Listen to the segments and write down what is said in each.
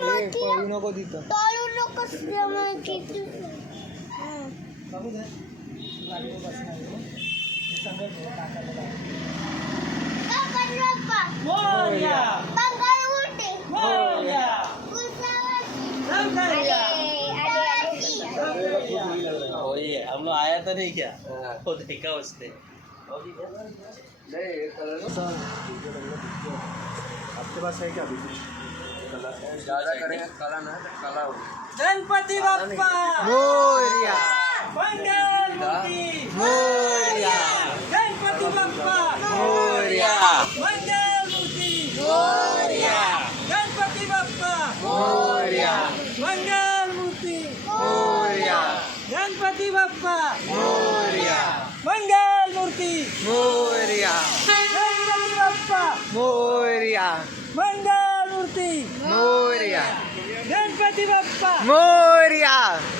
पळू नको तिथं. तळू नकोस बघू दे गाडीवर बसणार आहे. हे सगळं ठेव टाकायला. मोरया मोरया ये हम लोग आया था नहीं क्या वो देखा उसने आपके पास है क्या अभी? ज्यादा करेंगे कला ना कला हो. गणपती बाप्पा मोरया मंगल मूर्ती मोरया गणपती बाप्पा मोरया मंगल मूर्ती मोरया गणपती बाप्पा मोरया मंगल मूर्ती मोरया गणपती बाप्पा मोरया मंगल मूर्ती मोरया गणपती बाप्पा मोरया मंगल मूर्ती मोरया गणपती बाप्पा मोरया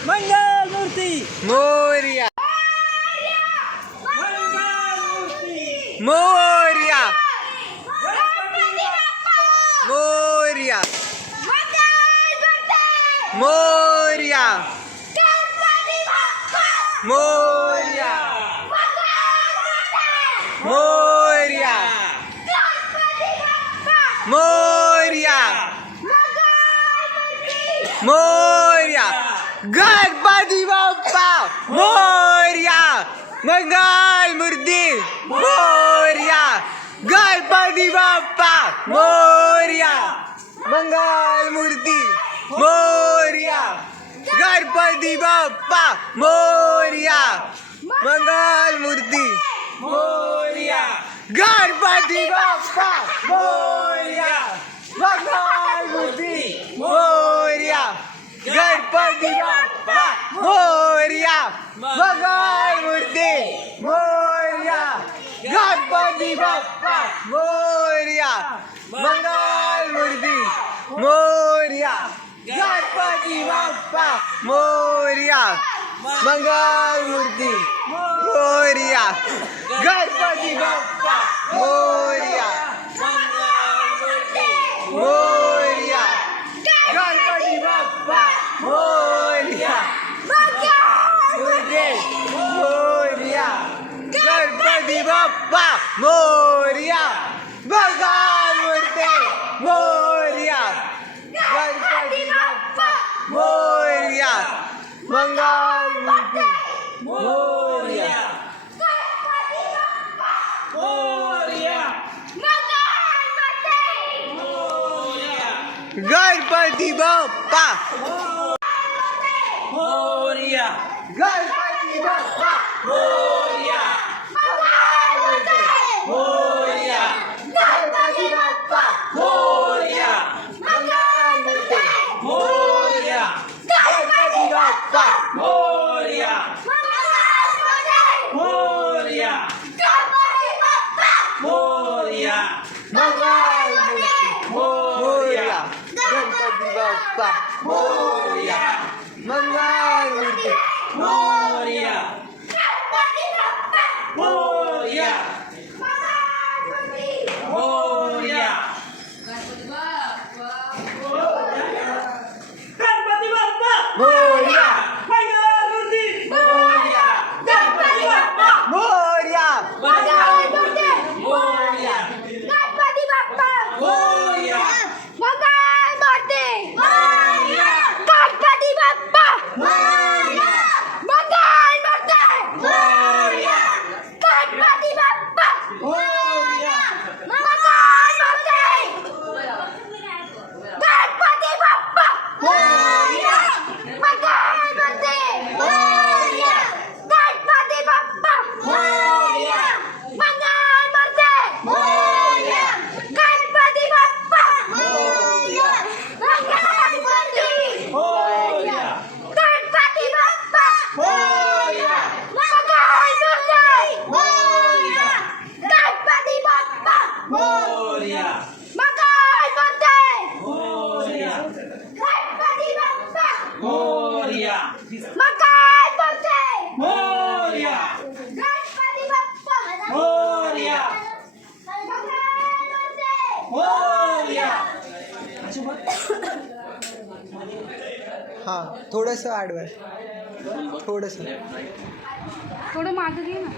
मंगल मूर्ती मोरया मंगल मूर्ती मोरया गणपती मोरया मोरया मोरया मोरया मोरया गणपती बाप्पा मोरया मंगल मूर्ती मोरया गणपती बाप्पा मोरया मंगल मूर्ती मोरया गणपती बाप्पा मोरया मंगल मूर्ती मोरया गणपती बाप्पा मोरया मंगल मूर्ती मोरया गणपती बाप्पा मोरया मंगल मूर्ती मोरया गणपती बाप्पा मोरया मंगल मूर्ती मोरया गणपती बाप्पा मोरया मंगल मूर्ती मोरया गणपती बाप्पा मोरया मोरया गणपती बाप्पा मोरया मोरया गणपती बाप्पा मोरया मंगल मूर्ती मोरया गणपती बाप्पा मोरया मंगल मूर्ती मोरया मोरया गणपती बाप्पा मोरया गणपती बाप्पा मोरया मोरया गणपती बाप्पा मोरया मोरया गणपती बाप्पा मोरया मोरया मोरया मंगल मूर्ती मोरया गणपती बाप्पा मोरया मंगल मूर्ती मोरया मोरया मोरया गणपती बाप्पा मोरया मंगल मूर्ती मोरया गणपती बाप्पा मोरया मंगल मूर्ती मोरया गणपती बाप्पा मोरया मंगल मूर्ती मोरया गणपती बाप्पा मोरया हां थोडंसं आडवं थोडंसं थोडं मागं घे ना.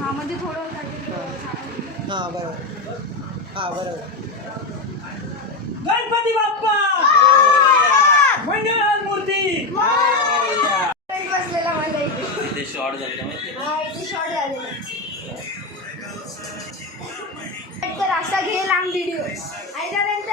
हां म्हणजे थोडं काहीतरी हां बरोबर हां बरोबर गणपती बाप्पा मंगळार मूर्ती बसलेला मला इथे. तिथे शॉर्ट झाले माहिती हा, इथे शॉर्ट झालेला. तर असा घे लांब व्हिडिओ आणि त्यानंतर